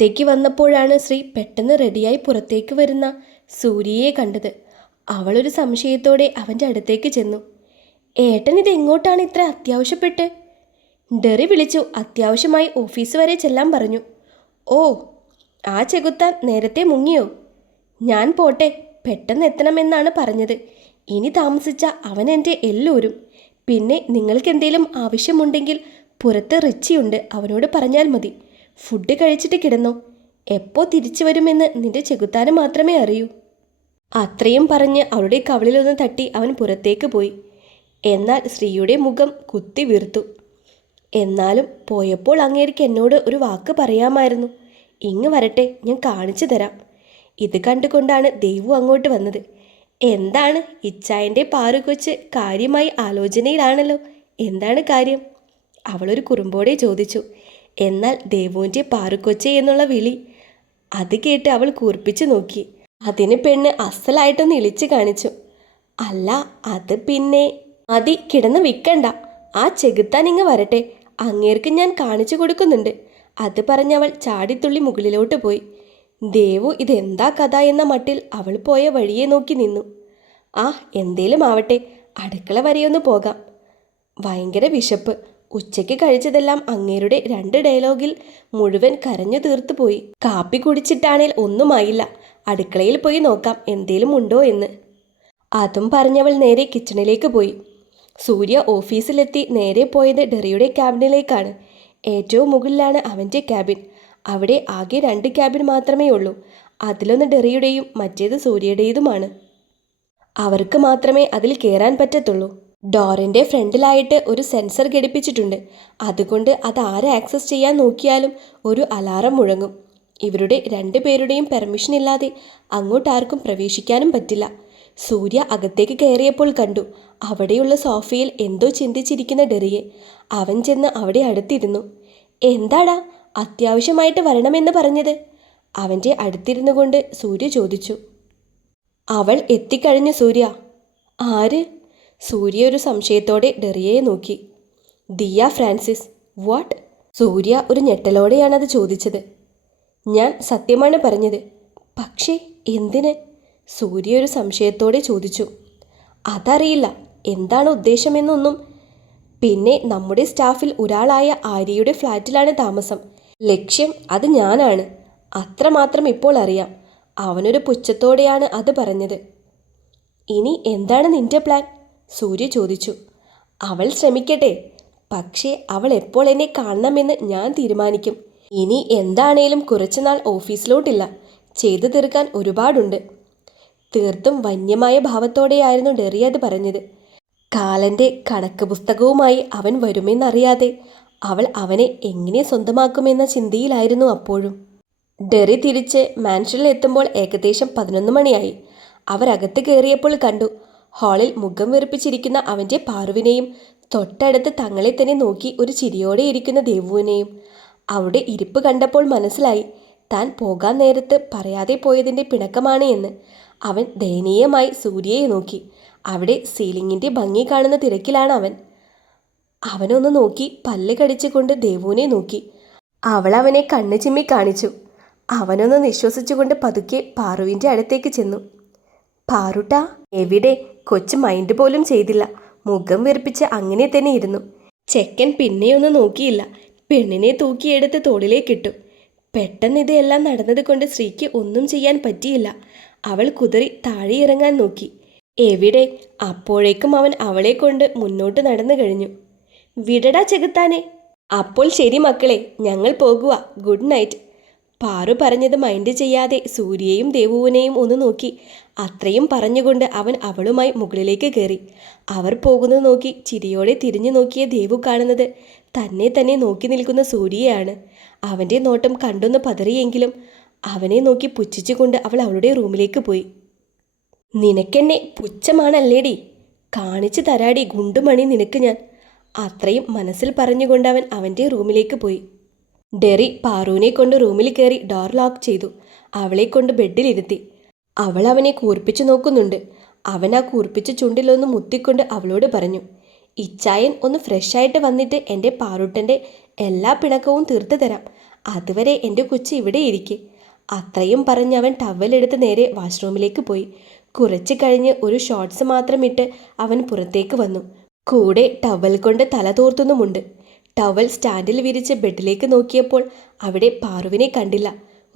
അകത്തേക്ക് വന്നപ്പോഴാണ് ശ്രീ പെട്ടെന്ന് റെഡിയായി പുറത്തേക്ക് വരുന്ന സൂര്യയെ കണ്ടത്. അവളൊരു സംശയത്തോടെ അവന്റെ അടുത്തേക്ക് ചെന്നു. ഏട്ടൻ ഇത് എങ്ങോട്ടാണ് ഇത്ര അത്യാവശ്യപ്പെട്ട്? ഡെറി വിളിച്ചു. അത്യാവശ്യമായി ഓഫീസ് വരെ ചെല്ലാൻ പറഞ്ഞു. ഓ ആ ചെകുത്താൻ നേരത്തെ മുങ്ങിയോ? ഞാൻ പോട്ടെ പെട്ടെന്ന് എത്തണമെന്നാണ് പറഞ്ഞത്. ഇനി താമസിച്ച അവൻ എന്റെ എല്ലൂരും. പിന്നെ നിങ്ങൾക്ക് എന്തെങ്കിലും ആവശ്യമുണ്ടെങ്കിൽ പുറത്ത് റിച്ചിയുണ്ട് അവനോട് പറഞ്ഞാൽ മതി. ഫുഡ് കഴിച്ചിട്ട് കിടന്നു. എപ്പോൾ തിരിച്ചു വരുമെന്ന് നിന്റെ ചെകുത്താന് മാത്രമേ അറിയൂ. അത്രയും പറഞ്ഞ് അവളുടെ കവളിലൊന്ന് തട്ടി അവൻ പുറത്തേക്ക് പോയി. എന്നാൽ ശ്രീയുടെ മുഖം കുത്തി വീർത്തു. എന്നാലും പോയപ്പോൾ അങ്ങേരിക്ക് എന്നോട് ഒരു വാക്ക് പറയാമായിരുന്നു. ഇങ്ങ് വരട്ടെ ഞാൻ കാണിച്ചു തരാം. ഇത് കണ്ടുകൊണ്ടാണ് ദേവു അങ്ങോട്ട് വന്നത്. എന്താണ് ഇച്ചായന്റെ പാറുകൊച്ച് കാര്യമായി ആലോചനയിലാണല്ലോ. എന്താണ് കാര്യം? അവളൊരു കുറുമ്പോടെ ചോദിച്ചു. എന്നാൽ ദേവുവിന്റെ പാറുകൊച്ചെ എന്നുള്ള വിളി. അത് കേട്ട് അവൾ കൂർപ്പിച്ചു നോക്കി. അതിന് പെണ്ണ് അസലായിട്ടൊന്ന് ഇളിച്ചു കാണിച്ചു. അല്ല അത് പിന്നെ. മതി കിടന്ന് വിൽക്കണ്ട. ആ ചെകുത്താൻ ഇങ്ങ് വരട്ടെ. അങ്ങേർക്ക് ഞാൻ കാണിച്ചു കൊടുക്കുന്നുണ്ട്. അത് പറഞ്ഞവൾ ചാടിത്തുള്ളി മുകളിലോട്ട് പോയി. ദേവു ഇതെന്താ കഥ എന്ന മട്ടിൽ അവൾ പോയ വഴിയെ നോക്കി നിന്നു. ആ എന്തേലും ആവട്ടെ. അടുക്കള വരെയൊന്ന് പോകാം. ഭയങ്കര വിശപ്പ്. ഉച്ചയ്ക്ക് കഴിച്ചതെല്ലാം അങ്ങേരുടെ രണ്ട് ഡയലോഗിൽ മുഴുവൻ കരഞ്ഞു തീർത്തു പോയി. കാപ്പി കുടിച്ചിട്ടാണേൽ ഒന്നുമായില്ല. അടുക്കളയിൽ പോയി നോക്കാം എന്തേലും ഉണ്ടോ എന്ന്. അതും പറഞ്ഞവൾ നേരെ കിച്ചണിലേക്ക് പോയി. സൂര്യ ഓഫീസിലെത്തി നേരെ പോയത് ഡെറിയുടെ ക്യാബിനിലേക്കാണ്. ഏറ്റവും മുകളിലാണ് അവന്റെ ക്യാബിൻ. അവിടെ ആകെ രണ്ട് ക്യാബിൻ മാത്രമേ ഉള്ളൂ. അതിലൊന്ന് ഡെറിയുടെയും മറ്റേത് സൂര്യയുടേതുമാണ്. അവർക്ക് മാത്രമേ അതിൽ കയറാൻ പറ്റത്തുള്ളൂ. ഡോറിന്റെ ഫ്രണ്ടിലായിട്ട് ഒരു സെൻസർ ഘടിപ്പിച്ചിട്ടുണ്ട്. അതുകൊണ്ട് അത് ആരെ ആക്സസ് ചെയ്യാൻ നോക്കിയാലും ഒരു അലാറം മുഴങ്ങും. ഇവരുടെ രണ്ടുപേരുടെയും പെർമിഷൻ ഇല്ലാതെ അങ്ങോട്ടാർക്കും പ്രവേശിക്കാനും പറ്റില്ല. സൂര്യ അകത്തേക്ക് കയറിയപ്പോൾ കണ്ടു അവിടെയുള്ള സോഫയിൽ എന്തോ ചിന്തിച്ചിരിക്കുന്ന ഡെറിയെ. അവൻ ചെന്ന് അവിടെ അടുത്തിരുന്നു. എന്താടാ? അത്യാവശ്യമായിട്ട് വരണമെന്ന് പറഞ്ഞത്? അവന്റെ അടുത്തിരുന്നു കൊണ്ട് സൂര്യ ചോദിച്ചു. അവൾ എത്തിക്കഴിഞ്ഞു സൂര്യ. ആര്? സൂര്യ ഒരു സംശയത്തോടെ ഡെറിയയെ നോക്കി. Diya Francis what? സൂര്യ ഒരു ഞെട്ടലോടെയാണത് ചോദിച്ചത്. ഞാൻ സത്യമാണ് പറഞ്ഞത്. പക്ഷേ എന്തിന്? സൂര്യ ഒരു സംശയത്തോടെ ചോദിച്ചു. അതറിയില്ല. എന്താണ് ഉദ്ദേശമെന്നൊന്നും. പിന്നെ നമ്മുടെ സ്റ്റാഫിൽ ഒരാളായ ആര്യയുടെ ഫ്ലാറ്റിലാണ് താമസം. ലക്ഷ്യം അത് ഞാനാണ്. അത്രമാത്രം ഇപ്പോൾ അറിയാം. അവനൊരു പുച്ഛത്തോടെയാണ് അത് പറഞ്ഞത്. ഇനി എന്താണ് നിന്റെ പ്ലാൻ? സൂര്യ ചോദിച്ചു അവൾ ശ്രമിക്കട്ടെ പക്ഷേ അവൾ എപ്പോൾ എന്നെ കാണണമെന്ന് ഞാൻ തീരുമാനിക്കും. ഇനി എന്താണേലും കുറച്ചുനാൾ ഓഫീസിലോട്ടില്ല ചെയ്തു തീർക്കാൻ ഒരുപാടുണ്ട്. തീർത്തും വന്യമായ ഭാവത്തോടെയായിരുന്നു ഡെറി അത് പറഞ്ഞത്. കാലന്റെ കണക്ക് പുസ്തകവുമായി അവൻ വരുമെന്നറിയാതെ അവൾ അവനെ എങ്ങനെ സ്വന്തമാക്കുമെന്ന ചിന്തയിലായിരുന്നു അപ്പോഴും. ഡെറി തിരിച്ച് മാൻഷനിൽ എത്തുമ്പോൾ ഏകദേശം പതിനൊന്ന് മണിയായി. അവരകത്ത് കയറിയപ്പോൾ കണ്ടു ഹാളിൽ മുഖം വെറുപ്പിച്ചിരിക്കുന്ന അവന്റെ പാറുവിനെയും തൊട്ടടുത്ത് തങ്ങളെ തന്നെ നോക്കി ഒരു ചിരിയോടെ ഇരിക്കുന്ന ദേവുവിനെയും. അവിടെ ഇരിപ്പ് കണ്ടപ്പോൾ മനസ്സിലായി താൻ പോകാൻ നേരത്ത് പറയാതെ പോയതിന്റെ പിണക്കമാണ് എന്ന്. അവൻ ദയനീയമായി സൂര്യയെ നോക്കി. അവിടെ സീലിങ്ങിന്റെ ഭംഗി കാണുന്ന തിരക്കിലാണ് അവൻ. അവനൊന്ന് നോക്കി പല്ല് കടിച്ചുകൊണ്ട് ദേവുവിനെ നോക്കി. അവൾ അവനെ കണ്ണു ചിമ്മി കാണിച്ചു. അവനൊന്ന് നിശ്വസിച്ചുകൊണ്ട് പതുക്കെ പാറുവിന്റെ അടുത്തേക്ക് ചെന്നു. പാറുട്ട എവിടെ? കൊച്ചു മൈൻഡ് പോലും ചെയ്തില്ല. മുഖം വെറുപ്പിച്ച് അങ്ങനെ തന്നെ ഇരുന്നു. ചെക്കൻ പിന്നെയൊന്നും നോക്കിയില്ല. പെണ്ണിനെ തൂക്കിയെടുത്ത് തോളിലേക്കിട്ടു പെട്ടെന്ന് ഇതെല്ലാം നടന്നത് കൊണ്ട് സ്ത്രീക്ക് ഒന്നും ചെയ്യാൻ പറ്റിയില്ല. അവൾ കുതിറി താഴെ ഇറങ്ങാൻ നോക്കി. എവിടെ? അപ്പോഴേക്കും അവൻ അവളെ കൊണ്ട് മുന്നോട്ട് നടന്നു കഴിഞ്ഞു. വിടടാ ചെകുത്താനെ. അപ്പോൾ ശരി മക്കളെ ഞങ്ങൾ പോകുക ഗുഡ് നൈറ്റ്. പാറു പറഞ്ഞത് മൈൻഡ് ചെയ്യാതെ സൂര്യയും ദേവുവിനെയും ഒന്ന് നോക്കി. അത്രയും പറഞ്ഞുകൊണ്ട് അവൻ അവളുമായി മുകളിലേക്ക് കയറി അവർ പോകുന്നത് നോക്കി ചിരിയോടെ തിരിഞ്ഞു നോക്കിയ ദേവു കാണുന്നത് തന്നെ തന്നെ നോക്കി നിൽക്കുന്ന സൂര്യയാണ്. അവന്റെ നോട്ടം കണ്ടൊന്ന് പതറിയെങ്കിലും അവനെ നോക്കി പുച്ഛിച്ചുകൊണ്ട് അവൾ അവളുടെ റൂമിലേക്ക് പോയി. നിനക്കെന്നെ പുച്ഛമാണല്ലേടി? കാണിച്ചു തരാടി ഗുണ്ടുമണി നിനക്ക് ഞാൻ. അത്രയും മനസ്സിൽ പറഞ്ഞുകൊണ്ട് അവൻ അവന്റെ റൂമിലേക്ക് പോയി. ഡെറി പാറുവിനെ കൊണ്ട് റൂമിൽ കയറി ഡോർ ലോക്ക് ചെയ്തു. അവളെ കൊണ്ട് ബെഡിലിരുത്തി അവൾ അവനെ കൂർപ്പിച്ചു നോക്കുന്നുണ്ട്. അവൻ ആ കൂർപ്പിച്ച ചുണ്ടിലൊന്ന് മുത്തിക്കൊണ്ട് അവളോട് പറഞ്ഞു ഇച്ചായൻ ഒന്ന് ഫ്രഷായിട്ട് വന്നിട്ട് എന്റെ പാറുട്ടന്റെ എല്ലാ പിണക്കവും തീർത്തു തരാം. അതുവരെ എന്റെ കൊച്ചു ഇവിടെ ഇരിക്കെ. അത്രയും പറഞ്ഞ് അവൻ ടവലെടുത്ത് നേരെ വാഷ്റൂമിലേക്ക് പോയി. കുറച്ച് കഴിഞ്ഞ് ഒരു ഷോർട്സ് മാത്രം ഇട്ട് അവൻ പുറത്തേക്ക് വന്നു. കൂടെ ടവൽ കൊണ്ട് തല തോർത്തുന്നുമുണ്ട്. ടവൽ സ്റ്റാൻഡിൽ വിരിച്ച് ബെഡിലേക്ക് നോക്കിയപ്പോൾ അവിടെ പാറുവിനെ കണ്ടില്ല.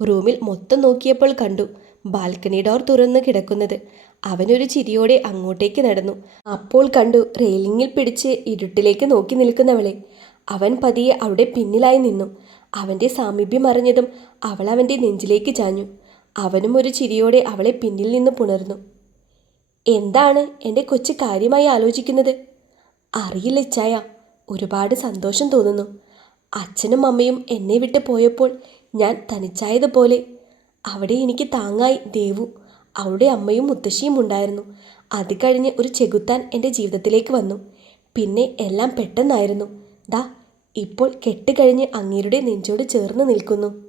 റൂമിൽ മൊത്തം നോക്കിയപ്പോൾ കണ്ടു. ബാൽക്കണി ഡോർ തുറന്ന് കിടക്കുന്നത്. അവനൊരു ചിരിയോടെ അങ്ങോട്ടേക്ക് നടന്നു. അപ്പോൾ കണ്ടു റെയിലിങ്ങിൽ പിടിച്ച് ഇരുട്ടിലേക്ക് നോക്കി നിൽക്കുന്നവളെ. അവൻ പതിയെ അവിടെ പിന്നിലായി നിന്നു. അവന്റെ സാമീപ്യം അറിഞ്ഞതും അവൾ അവന്റെ നെഞ്ചിലേക്ക് ചാഞ്ഞു. അവനും ഒരു ചിരിയോടെ അവളെ പിന്നിൽ നിന്ന് പുണർന്നു. എന്താണ് എന്റെ കൊച്ചു കാര്യമായി ആലോചിക്കുന്നത്? അറിയില്ല ചായ ഒരുപാട് സന്തോഷം തോന്നുന്നു. അച്ഛനും അമ്മയും എന്നെ വിട്ട് പോയപ്പോൾ ഞാൻ തനിച്ചായതുപോലെ. അവിടെ എനിക്ക് താങ്ങായി ദേവു. അവളുടെ അമ്മയും മുത്തശ്ശിയും ഉണ്ടായിരുന്നു. അത് കഴിഞ്ഞ് ഒരു ചെകുത്താൻ എന്റെ ജീവിതത്തിലേക്ക് വന്നു. പിന്നെ എല്ലാം പെട്ടെന്നായിരുന്നു. ദാ ഇപ്പോൾ കെട്ടുകഴിഞ്ഞ് അങ്ങേരുടെ നെഞ്ചോട് ചേർന്ന് നിൽക്കുന്നു.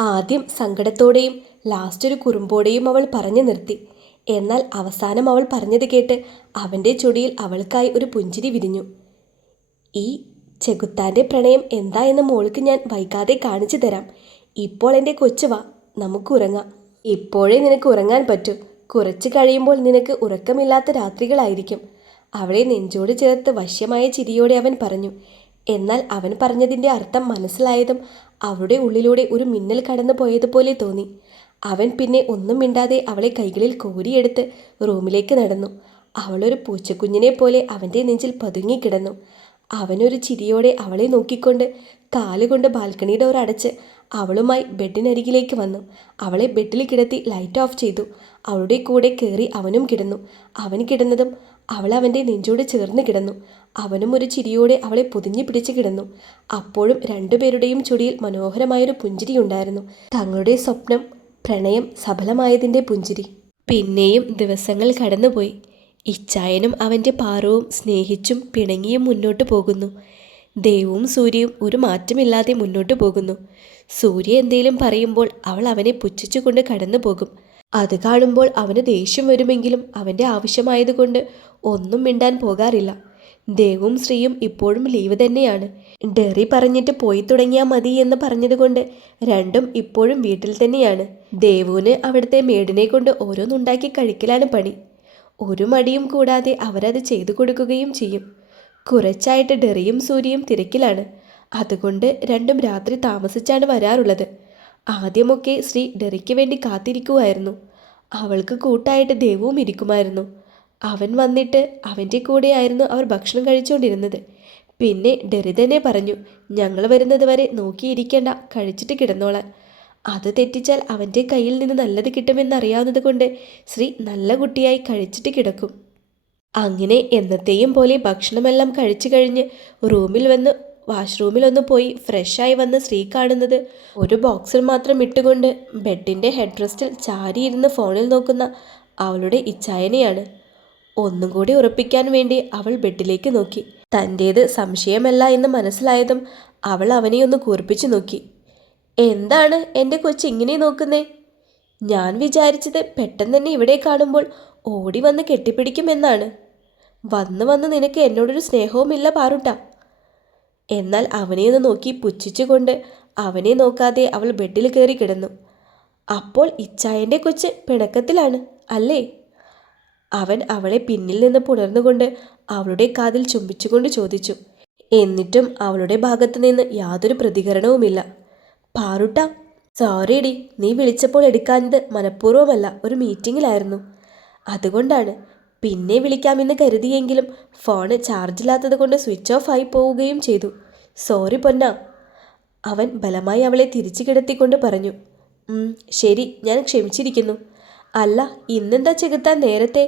ആദ്യം സങ്കടത്തോടെയും ലാസ്റ്റ് ഒരു കുറുമ്പോടെയും അവൾ പറഞ്ഞു നിർത്തി. എന്നാൽ അവസാനം അവൾ പറഞ്ഞത് കേട്ട് അവന്റെ ചൊടിയിൽ അവൾക്കായി ഒരു പുഞ്ചിരി വിരിഞ്ഞു. ഈ ചെകുത്താന്റെ പ്രണയം എന്താ എന്ന് മോൾക്ക് ഞാൻ വൈകാതെ കാണിച്ചു തരാം. ഇപ്പോൾ എന്റെ കൊച്ചുവാ നമുക്ക് ഉറങ്ങാം. ഇപ്പോഴേ നിനക്ക് ഉറങ്ങാൻ പറ്റൂ. കുറച്ച് കഴിയുമ്പോൾ നിനക്ക് ഉറക്കമില്ലാത്ത രാത്രികളായിരിക്കും. അവളെ നെഞ്ചോട് ചേർത്ത് വശ്യമായ ചിരിയോടെ അവൻ പറഞ്ഞു. എന്നാൽ അവൻ പറഞ്ഞതിന്റെ അർത്ഥം മനസ്സിലായതും അവളുടെ ഉള്ളിലൂടെ ഒരു മിന്നൽ കടന്നു പോയതുപോലെ തോന്നി. അവൻ പിന്നെ ഒന്നും മിണ്ടാതെ അവളെ കൈകളിൽ കോരിയെടുത്ത് റൂമിലേക്ക് നടന്നു. അവളൊരു പൂച്ചക്കുഞ്ഞിനെ പോലെ അവന്റെ നെഞ്ചിൽ പതുങ്ങിക്കിടന്നു. അവനൊരു ചിരിയോടെ അവളെ നോക്കിക്കൊണ്ട് കാലുകൊണ്ട് ബാൽക്കണി ഡോർ അടച്ച് അവളുമായി ബെഡിനരികിലേക്ക് വന്നു. അവളെ ബെഡിൽ കിടത്തി ലൈറ്റ് ഓഫ് ചെയ്തു. അവളുടെ കൂടെ കയറി അവനും കിടന്നു. അവൻ കിടന്നതും അവൾ അവന്റെ നെഞ്ചോട് ചേർന്ന് കിടന്നു. അവനും ഒരു ചിരിയോടെ അവളെ പൊതിഞ്ഞു പിടിച്ച് കിടന്നു. അപ്പോഴും രണ്ടുപേരുടെയും ചുടിയിൽ മനോഹരമായൊരു പുഞ്ചിരി ഉണ്ടായിരുന്നു. തങ്ങളുടെ സ്വപ്നം പ്രണയം സഫലമായതിന്റെ പുഞ്ചിരി. പിന്നെയും ദിവസങ്ങൾ കടന്നുപോയി. ഇച്ചായനും അവന്റെ പാറവും സ്നേഹിച്ചും പിണങ്ങിയും മുന്നോട്ട് പോകുന്നു. ദേവും സൂര്യയും ഒരു മാറ്റമില്ലാതെ മുന്നോട്ട് പോകുന്നു. സൂര്യ എന്തെങ്കിലും പറയുമ്പോൾ അവൾ അവനെ പുച്ഛിച്ചുകൊണ്ട് കടന്നു പോകും. അത് കാണുമ്പോൾ അവന് ദേഷ്യം വരുമെങ്കിലും അവന്റെ ആവശ്യമായതുകൊണ്ട് ഒന്നും മിണ്ടാൻ പോകാറില്ല. ദേവും ശ്രീയും ഇപ്പോഴും ലീവ് തന്നെയാണ്. ഡെറി പറഞ്ഞിട്ട് പോയി തുടങ്ങിയാൽ മതി എന്ന് പറഞ്ഞതുകൊണ്ട് രണ്ടും ഇപ്പോഴും വീട്ടിൽ തന്നെയാണ്. ദേവുവിന് അവിടുത്തെ മേടിനെ കൊണ്ട് ഓരോന്നുണ്ടാക്കി കഴിക്കലാണ് പണി. ഒരു മടിയും കൂടാതെ അവരത് ചെയ്തു കൊടുക്കുകയും ചെയ്യും. കുറച്ചായിട്ട് ഡെറിയും സൂര്യയും തിരക്കിലാണ്. അതുകൊണ്ട് രണ്ടും രാത്രി താമസിച്ചാണ് വരാറുള്ളത്. ആദ്യമൊക്കെ ശ്രീ ഡെറിക്ക് വേണ്ടി കാത്തിരിക്കുമായിരുന്നു അവൾക്ക് കൂട്ടായിട്ട് ദേവവും ഇരിക്കുമായിരുന്നു. അവൻ വന്നിട്ട് അവന്റെ കൂടെയായിരുന്നു അവർ ഭക്ഷണം കഴിച്ചുകൊണ്ടിരുന്നത്. പിന്നെ ഡെറി തന്നെ പറഞ്ഞു ഞങ്ങൾ വരുന്നത് വരെ നോക്കിയിരിക്കേണ്ട കഴിച്ചിട്ട് കിടന്നോളാൻ. അത് തെറ്റിച്ചാൽ അവന്റെ കയ്യിൽ നിന്ന് നല്ലത് കിട്ടുമെന്നറിയാവുന്നത് കൊണ്ട് ശ്രീ നല്ല കുട്ടിയായി കഴിച്ചിട്ട് കിടക്കും. അങ്ങനെ എന്നത്തെയും പോലെ ഭക്ഷണമെല്ലാം കഴിച്ചു കഴിഞ്ഞ് റൂമിൽ വന്ന് വാഷ്റൂമിൽ ഒന്ന് പോയി ഫ്രഷായി വന്ന് ശ്രീ കാണുന്നത് ഒരു ബോക്സിൽ മാത്രം ഇട്ടുകൊണ്ട് ബെഡിന്റെ ഹെഡ് റെസ്റ്റിൽ ചാരിയിരുന്ന് ഫോണിൽ നോക്കുന്ന അവളുടെ ഇച്ഛായനെയാണ്. ഒന്നും കൂടി ഉറപ്പിക്കാൻ വേണ്ടി അവൾ ബെഡിലേക്ക് നോക്കി. തന്റേത് സംശയമല്ല എന്ന് മനസ്സിലായതും അവൾ അവനെയൊന്ന് കൂർപ്പിച്ചു നോക്കി. എന്താണ് എന്റെ കൊച്ചു ഇങ്ങനെ നോക്കുന്നേ? ഞാൻ വിചാരിച്ചത് പെട്ടെന്ന് തന്നെ ഇവിടെ കാണുമ്പോൾ ഓടി വന്ന് കെട്ടിപ്പിടിക്കുമെന്നാണ്. വന്ന് വന്ന് നിനക്ക് എന്നോടൊരു സ്നേഹവുമില്ല പാറുട്ട. എന്നാൽ അവനെ ഒന്ന് നോക്കി പുച്ഛിച്ചുകൊണ്ട് അവനെ നോക്കാതെ അവൾ ബെഡിൽ കയറി കിടന്നു. അപ്പോൾ ഇച്ചായന്റെ കൊച്ച് പിണക്കത്തിലാണ് അല്ലേ? അവൻ അവളെ പിന്നിൽ നിന്ന് പുണർന്നുകൊണ്ട് അവളുടെ കാതിൽ ചുംബിച്ചുകൊണ്ട് ചോദിച്ചു. എന്നിട്ടും അവളുടെ ഭാഗത്തു നിന്ന് യാതൊരു പ്രതികരണവുമില്ല. പാറുട്ട സോറിയടി നീ വിളിച്ചപ്പോൾ എടുക്കാഞ്ഞത് മനഃപൂർവമല്ല ഒരു മീറ്റിങ്ങിലായിരുന്നു അതുകൊണ്ടാണ് പിന്നെ വിളിക്കാമെന്ന് കരുതിയെങ്കിലും ഫോണ് ചാർജില്ലാത്തത് കൊണ്ട് സ്വിച്ച് ഓഫ് ആയി പോവുകയും ചെയ്തു. സോറി പൊന്ന. അവൻ ബലമായി അവളെ തിരിച്ചു കിടത്തിക്കൊണ്ട് പറഞ്ഞു ശരി ഞാൻ ക്ഷമിച്ചിരിക്കുന്നു. അല്ല ഇന്നെന്താ ചെകുത്താൻ നേരത്തെ?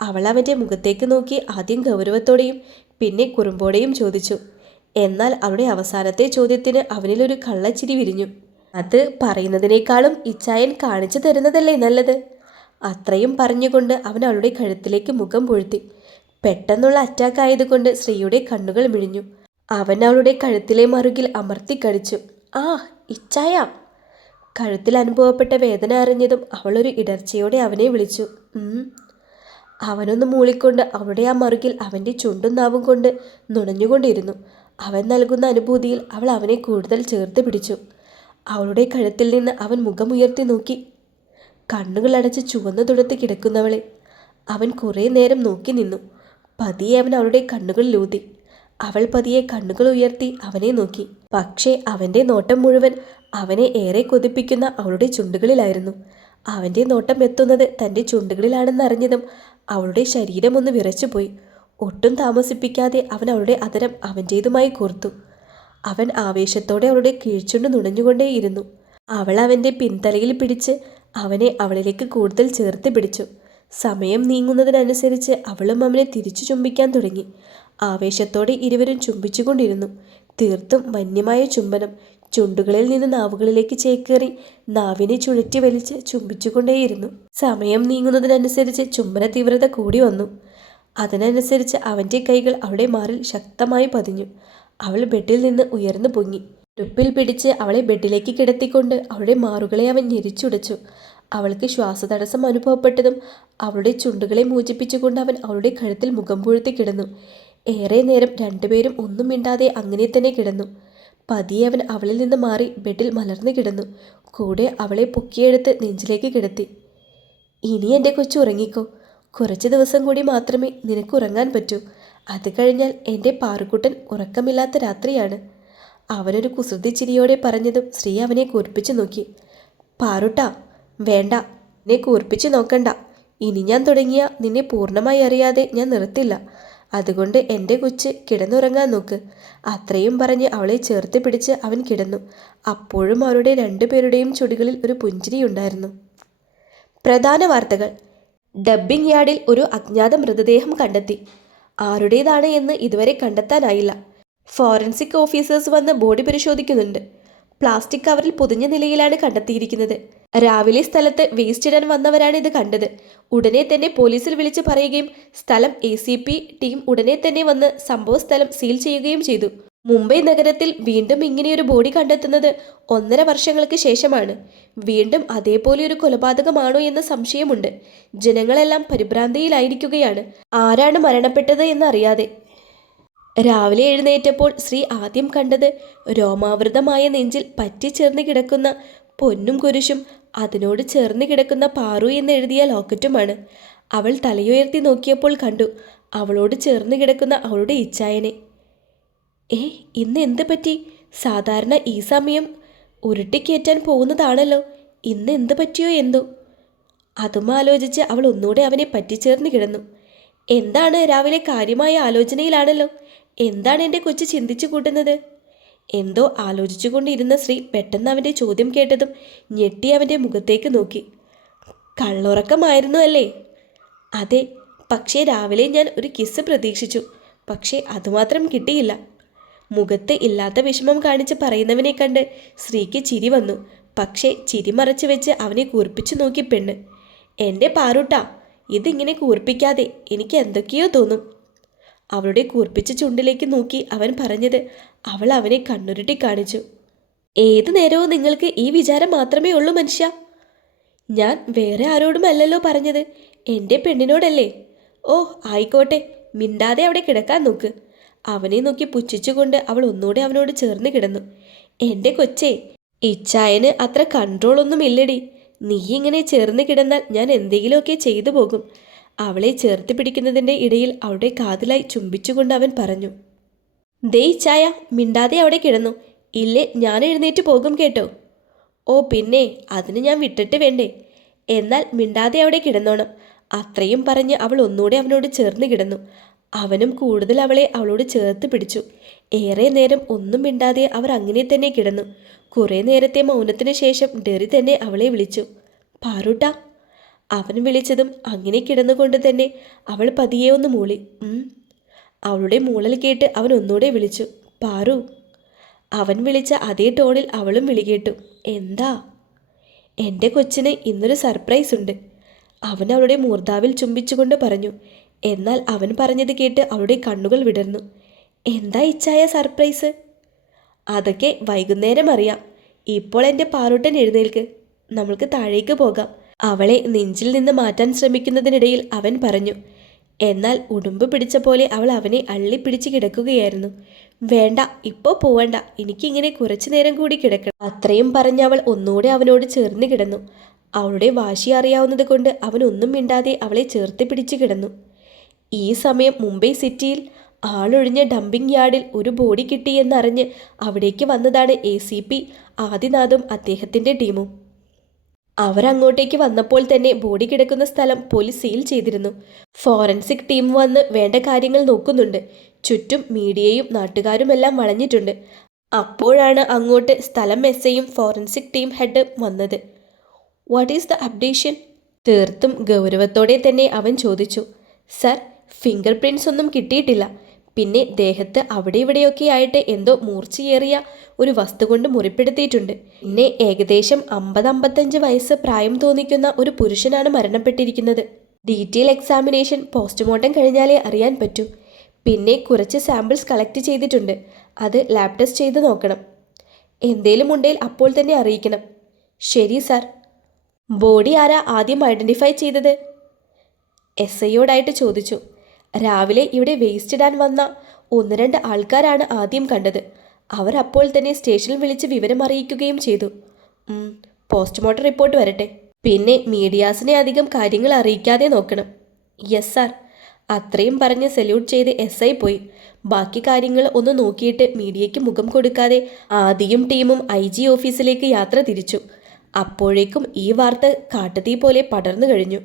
അവൾ അവന്റെ മുഖത്തേക്ക് നോക്കി ആദ്യം ഗൗരവത്തോടെയും പിന്നെ കുറുമ്പോടെയും ചോദിച്ചു എന്നാൽ അവിടെ അവസാനത്തെ ചോദ്യത്തിന് അവനിലൊരു കള്ളച്ചിരി വിരിഞ്ഞു. അത് പറയുന്നതിനേക്കാളും ഇച്ചായൻ കാണിച്ചു തരുന്നതല്ലേ നല്ലത്? അത്രയും പറഞ്ഞുകൊണ്ട് അവൻ അവളുടെ കഴുത്തിലേക്ക് മുഖം പൊഴുത്തി. പെട്ടെന്നുള്ള അറ്റാക്ക് ആയതുകൊണ്ട് ശ്രീയുടെ കണ്ണുകൾ മിഴിഞ്ഞു. അവൻ അവളുടെ കഴുത്തിലെ മറുകിൽ അമർത്തി കടിച്ചു. ആ ഇച്ചായ കഴുത്തിൽ അനുഭവപ്പെട്ട വേദന അറിഞ്ഞതും അവളൊരു ഇടർച്ചയോടെ അവനെ വിളിച്ചു. അവനൊന്ന് മൂളിക്കൊണ്ട് അവളുടെ ആ മറുകിൽ അവന്റെ ചുണ്ടും നാവും കൊണ്ട് നുണഞ്ഞുകൊണ്ടിരുന്നു. അവൻ നൽകുന്ന അനുഭൂതിയിൽ അവൾ അവനെ കൂടുതൽ ചേർത്ത് പിടിച്ചു. അവളുടെ കഴുത്തിൽ നിന്ന് അവൻ മുഖമുയർത്തി നോക്കി. കണ്ണുകൾ അടച്ച് ചുവന്നു തുടുത്ത് കിടക്കുന്നവളെ. അവൻ കുറേ നേരം നോക്കി നിന്നു. പതിയെ അവൻ അവളുടെ കണ്ണുകളിൽ ഊതി. അവൾ പതിയെ കണ്ണുകൾ ഉയർത്തി അവനെ നോക്കി. പക്ഷേ അവന്റെ നോട്ടം മുഴുവൻ അവനെ ഏറെ കൊതിപ്പിക്കുന്ന അവളുടെ ചുണ്ടുകളിലായിരുന്നു. അവന്റെ നോട്ടം എത്തുന്നത് തന്റെ ചുണ്ടുകളിലാണെന്നറിഞ്ഞതും അവളുടെ ശരീരമൊന്ന് വിറച്ചുപോയി. ഒട്ടും താമസിപ്പിക്കാതെ അവൻ അവളുടെ അതരം അവന്റേതുമായി കോർത്തു. അവൻ ആവേശത്തോടെ അവളുടെ കീഴ്ച്ചുണ്ട് നുണഞ്ഞുകൊണ്ടേയിരുന്നു. അവൾ അവന്റെ പിൻതലയിൽ പിടിച്ച് അവനെ അവളിലേക്ക് കൂടുതൽ ചേർത്ത് പിടിച്ചു. സമയം നീങ്ങുന്നതിനനുസരിച്ച് അവളും അവനെ തിരിച്ചു ചുംബിക്കാൻ തുടങ്ങി. ആവേശത്തോടെ ഇരുവരും ചുംബിച്ചുകൊണ്ടിരുന്നു. തീർത്തും വന്യമായ ചുംബനം. ചുണ്ടുകളിൽ നിന്ന് നാവുകളിലേക്ക് ചേക്കേറി നാവിനെ ചുഴറ്റി വലിച്ച് ചുംബിച്ചുകൊണ്ടേയിരുന്നു. സമയം നീങ്ങുന്നതിനനുസരിച്ച് ചുംബന തീവ്രത കൂടി വന്നു. അതിനനുസരിച്ച് അവന്റെ കൈകൾ അവളുടെ മാറിൽ ശക്തമായി പതിഞ്ഞു. അവൾ ബെഡിൽ നിന്ന് ഉയർന്നു പൊങ്ങി. ടുപ്പിൽ പിടിച്ച് അവളെ ബെഡിലേക്ക് കിടത്തിക്കൊണ്ട് അവളുടെ മാറുകളെ അവൻ ഞെരിച്ചുടച്ചു. അവൾക്ക് ശ്വാസതടസ്സം അനുഭവപ്പെട്ടതും അവളുടെ ചുണ്ടുകളെ മോചിപ്പിച്ചുകൊണ്ട് അവൻ അവളുടെ കഴുത്തിൽ മുഖം പൂഴ്ത്തി കിടന്നു. ഏറെ നേരം രണ്ടുപേരും ഒന്നും മിണ്ടാതെ അങ്ങനെ തന്നെ കിടന്നു. പതിയെ അവൻ അവളിൽ നിന്ന് മാറി ബെഡിൽ മലർന്നു കിടന്നു. കൂടെ അവളെ പൊക്കിയെടുത്ത് നെഞ്ചിലേക്ക് കിടത്തി. ഇനി എന്റെ കൊച്ചു ഉറങ്ങിക്കോ. കുറച്ച് ദിവസം കൂടി മാത്രമേ നിനക്ക് ഉറങ്ങാൻ പറ്റൂ. അത് കഴിഞ്ഞാൽ എന്റെ പാറുക്കുട്ടൻ ഉറക്കമില്ലാത്ത രാത്രിയാണ്. അവനൊരു കുസൃതി ചിരിയോടെ പറഞ്ഞതും ശ്രീ അവനെ കൂർപ്പിച്ചു നോക്കി. പാറുട്ട വേണ്ട. എന്നെ കൂർപ്പിച്ചു നോക്കണ്ട. ഇനി ഞാൻ തുടങ്ങിയ നിന്നെ പൂർണമായി അറിയാതെ ഞാൻ നിർത്തില്ല. അതുകൊണ്ട് എന്റെ കൊച്ച് കിടന്നുറങ്ങാൻ നോക്ക്. അത്രയും പറഞ്ഞ് അവളെ ചേർത്ത് പിടിച്ച് അവൻ കിടന്നു. അപ്പോഴും അവരുടെ രണ്ടുപേരുടെയും ചുടികളിൽ ഒരു പുഞ്ചിരിയുണ്ടായിരുന്നു. പ്രധാന വാർത്തകൾ. ഡബ്ബിംഗ് യാർഡിൽ ഒരു അജ്ഞാത മൃതദേഹം കണ്ടെത്തി. ആരുടേതാണ് എന്ന് ഇതുവരെ കണ്ടെത്താനായില്ല. ഫോറൻസിക് ഓഫീസേഴ്സ് വന്ന് ബോഡി പരിശോധിക്കുന്നുണ്ട്. പ്ലാസ്റ്റിക് കവറിൽ പൊതിഞ്ഞ നിലയിലാണ് കണ്ടെത്തിയിരിക്കുന്നത്. രാവിലെ സ്ഥലത്ത് വേസ്റ്റ് ഇടാൻ വന്നവരാണ് ഇത് കണ്ടത്. ഉടനെ തന്നെ പോലീസിൽ വിളിച്ച് പറയുകയും സ്ഥലം എ ടീം ഉടനെ തന്നെ വന്ന് സംഭവ സ്ഥലം സീൽ ചെയ്യുകയും ചെയ്തു. മുംബൈ നഗരത്തിൽ വീണ്ടും ഇങ്ങനെയൊരു ബോഡി കണ്ടെത്തുന്നത് ഒന്നര വർഷങ്ങൾക്ക് ശേഷമാണ്. വീണ്ടും അതേപോലെ ഒരു കൊലപാതകമാണോ എന്ന സംശയമുണ്ട്. ജനങ്ങളെല്ലാം പരിഭ്രാന്തിയിലായിരിക്കുകയാണ്. ആരാണ് മരണപ്പെട്ടത് എന്നറിയാതെ. രാവിലെ എഴുന്നേറ്റപ്പോൾ ശ്രീ ആദ്യം കണ്ടത് രോമാവൃതമായ നെഞ്ചിൽ പറ്റിച്ചേർന്ന് കിടക്കുന്ന പൊന്നും കുരിശും അതിനോട് ചേർന്ന് കിടക്കുന്ന പാറു എന്നെഴുതിയ ലോക്കറ്റുമാണ്. അവൾ തലയുയർത്തി നോക്കിയപ്പോൾ കണ്ടു അവളോട് ചേർന്ന് കിടക്കുന്ന അവളുടെ ഇച്ഛായനെ. ഏ ഇന്ന് എന്ത് പറ്റി? സാധാരണ ഈ സമയം ഉരുട്ടിക്കയറ്റാൻ പോകുന്നതാണല്ലോ. ഇന്ന് എന്ത് പറ്റിയോ എന്തോ. അതും ആലോചിച്ച് അവൾ ഒന്നുകൂടെ അവനെ പറ്റിച്ചേർന്ന് കിടന്നു. എന്താണ് രാവിലെ കാര്യമായ ആലോചനയിലാണല്ലോ? എന്താണ് എന്റെ കൊച്ചു ചിന്തിച്ചു കൂട്ടുന്നത്? എന്തോ ആലോചിച്ചുകൊണ്ടിരുന്ന ശ്രീ പെട്ടെന്ന് അവന്റെ ചോദ്യം കേട്ടതും ഞെട്ടി അവന്റെ മുഖത്തേക്ക് നോക്കി. കള്ളുറക്കമായിരുന്നു അല്ലേ? അതെ പക്ഷേ രാവിലെ ഞാൻ ഒരു കിസ് പ്രതീക്ഷിച്ചു. പക്ഷേ അതുമാത്രം കിട്ടിയില്ല. മുഖത്ത് ഇല്ലാത്ത വിഷമം കാണിച്ച് പറയുന്നവനെ കണ്ട് സ്ത്രീക്ക് ചിരി വന്നു. പക്ഷേ ചിരി മറച്ചു വെച്ച് അവനെ കൂർപ്പിച്ചു നോക്കി പെണ്ണ്. എന്റെ പാറൂട്ട ഇതിങ്ങനെ കൂർപ്പിക്കാതെ എനിക്ക് എന്തൊക്കെയോ തോന്നും. അവളുടെ കൂർപ്പിച്ച ചുണ്ടിലേക്ക് നോക്കി അവൻ പറഞ്ഞത് അവൾ അവനെ കണ്ണുരുട്ടി കാണിച്ചു. ഏതു നേരവും നിങ്ങൾക്ക് ഈ വിചാരം മാത്രമേ ഉള്ളൂ മനുഷ്യ. ഞാൻ വേറെ ആരോടും അല്ലല്ലോ പറഞ്ഞത് എന്റെ പെണ്ണിനോടല്ലേ. ഓ ആയിക്കോട്ടെ മിണ്ടാതെ അവിടെ കിടക്കാൻ നോക്ക്. അവനെ നോക്കി പുച്ഛിച്ചുകൊണ്ട് അവൾ ഒന്നുകൂടെ അവനോട് ചേർന്ന് കിടന്നു. എന്റെ കൊച്ചേ ഇച്ചായന് അത്ര കൺട്രോളൊന്നും ഇല്ലടി. നീ ഇങ്ങനെ ചേർന്ന് കിടന്നാൽ ഞാൻ എന്തെങ്കിലുമൊക്കെ ചെയ്തു പോകും. അവളെ ചേർത്ത് പിടിക്കുന്നതിന്റെ ഇടയിൽ അവളുടെ കാതിലായി ചുംബിച്ചുകൊണ്ട് അവൻ പറഞ്ഞു. ദേ ഇച്ചായ മിണ്ടാതെ അവിടെ കിടന്നു. ഇല്ലേ ഞാൻ എഴുന്നേറ്റ് പോകും കേട്ടോ. ഓ പിന്നെ അതിന് ഞാൻ വിട്ടിട്ട് വേണ്ടേ? എന്നാൽ മിണ്ടാതെ അവിടെ കിടന്നോണം. അത്രയും പറഞ്ഞ് അവൾ ഒന്നുകൂടെ അവനോട് ചേർന്ന് കിടന്നു. അവനും കൂടുതൽ അവളെ അവളോട് ചേർത്ത് പിടിച്ചു. ഏറെ നേരം ഒന്നും മിണ്ടാതെ അവർ അങ്ങനെ തന്നെ കിടന്നു. കുറേ നേരത്തെ മൗനത്തിന് ശേഷം ഡെറി തന്നെ അവളെ വിളിച്ചു. പാറൂട്ട അവൻ വിളിച്ചതും അങ്ങനെ കിടന്നുകൊണ്ട് തന്നെ അവൾ പതിയെ ഒന്ന് മൂളി. അവളുടെ മൂളൽ കേട്ട് അവൻ ഒന്നുകൂടെ വിളിച്ചു. പാറു അവൻ വിളിച്ച അതേ ടോണിൽ അവളും വിളി കേട്ടു. എന്താ? എന്റെ കൊച്ചിന് ഇന്നൊരു സർപ്രൈസ് ഉണ്ട്. അവൻ അവളുടെ മൂർധാവിൽ ചുംബിച്ചുകൊണ്ട് പറഞ്ഞു. എന്നാൽ അവൻ പറഞ്ഞത് കേട്ട് അവളുടെ കണ്ണുകൾ വിടർന്നു. എന്താ ഇച്ചായ സർപ്രൈസ്? അതൊക്കെ വൈകുന്നേരം അറിയാം. ഇപ്പോൾ എന്റെ പാറൂട്ടൻ എഴുന്നേൽക്ക്. നമ്മൾക്ക് താഴേക്ക് പോകാം. അവളെ നെഞ്ചിൽ നിന്ന് മാറ്റാൻ ശ്രമിക്കുന്നതിനിടയിൽ അവൻ പറഞ്ഞു എന്നാൽ ഉടുമ്പ് പിടിച്ച പോലെ അവൾ അവനെ അള്ളിപ്പിടിച്ച് കിടക്കുകയായിരുന്നു. വേണ്ട ഇപ്പോൾ പോവണ്ട. എനിക്കിങ്ങനെ കുറച്ചു നേരം കൂടി കിടക്കണം. അത്രയും പറഞ്ഞ അവൾ ഒന്നുകൂടെ അവനോട് ചേർന്ന് കിടന്നു. അവളുടെ വാശി അറിയാവുന്നത് കൊണ്ട് അവൻ ഒന്നും മിണ്ടാതെ അവളെ ചേർത്ത് പിടിച്ചു കിടന്നു. ഈ സമയം മുംബൈ സിറ്റിയിൽ ആളൊഴിഞ്ഞ ഡംപിംഗ് യാർഡിൽ ഒരു ബോഡി കിട്ടിയെന്നറിഞ്ഞ് അവിടേക്ക് വന്നതാണ് എ സി പി ആദിനാഥും അദ്ദേഹത്തിന്റെ ടീമും. അവരങ്ങോട്ടേക്ക് വന്നപ്പോൾ തന്നെ ബോഡി കിടക്കുന്ന സ്ഥലം പോലീസ് സീൽ ചെയ്തിരുന്നു. ഫോറൻസിക് ടീം വന്ന് വേണ്ട കാര്യങ്ങൾ നോക്കുന്നുണ്ട്. ചുറ്റും മീഡിയയും നാട്ടുകാരുമെല്ലാം വളഞ്ഞിട്ടുണ്ട്. അപ്പോഴാണ് അങ്ങോട്ട് സ്ഥലം എസ് ഐയും ഫോറൻസിക് ടീം ഹെഡ് വന്നത്. വാട്ട് ഈസ് ദ അപ്ഡേഷൻ തീർത്തും ഗൗരവത്തോടെ തന്നെ അവൻ ചോദിച്ചു. സർ ഫിംഗർ പ്രിൻസ് ഒന്നും കിട്ടിയിട്ടില്ല. പിന്നെ ദേഹത്ത് അവിടെ ഇവിടെയൊക്കെ ആയിട്ട് എന്തോ മൂർച്ചയേറിയ ഒരു വസ്തു കൊണ്ട് മുറിപ്പെടുത്തിയിട്ടുണ്ട്. പിന്നെ ഏകദേശം അമ്പത് അമ്പത്തഞ്ച് വയസ്സ് പ്രായം തോന്നിക്കുന്ന ഒരു പുരുഷനാണ് മരണപ്പെട്ടിരിക്കുന്നത്. ഡീറ്റെയിൽ എക്സാമിനേഷൻ പോസ്റ്റ്മോർട്ടം കഴിഞ്ഞാലേ അറിയാൻ പറ്റൂ. പിന്നെ കുറച്ച് സാമ്പിൾസ് കളക്ട് ചെയ്തിട്ടുണ്ട്. അത് ലാബ് ടെസ്റ്റ് ചെയ്ത് നോക്കണം. എന്തേലും ഉണ്ടെങ്കിൽ അപ്പോൾ തന്നെ അറിയിക്കണം. ശരി സാർ. ബോഡി ആരാ ആദ്യം ഐഡന്റിഫൈ ചെയ്തത്? എസ് ഐയോടായിട്ട് ചോദിച്ചു. രാവിലെ ഇവിടെ വേസ്റ്റ് ഇടാൻ വന്ന ഒന്ന് രണ്ട് ആൾക്കാരാണ് ആദ്യം കണ്ടത്. അവർ അപ്പോൾ തന്നെ സ്റ്റേഷനിൽ വിളിച്ച് വിവരം അറിയിക്കുകയും ചെയ്തു. പോസ്റ്റ്മോർട്ടം റിപ്പോർട്ട് വരട്ടെ. പിന്നെ മീഡിയാസിനെ അധികം കാര്യങ്ങൾ അറിയിക്കാതെ നോക്കണം. യെസ് സാർ അത്രയും പറഞ്ഞ് സല്യൂട്ട് ചെയ്ത് എസ് ഐ പോയി. ബാക്കി കാര്യങ്ങൾ ഒന്ന് നോക്കിയിട്ട് മീഡിയയ്ക്ക് മുഖം കൊടുക്കാതെ ആദ്യം ടീമും ഐ ജി ഓഫീസിലേക്ക് യാത്ര തിരിച്ചു. അപ്പോഴേക്കും ഈ വാർത്ത കാട്ടുതീ പോലെ പടർന്നു കഴിഞ്ഞു.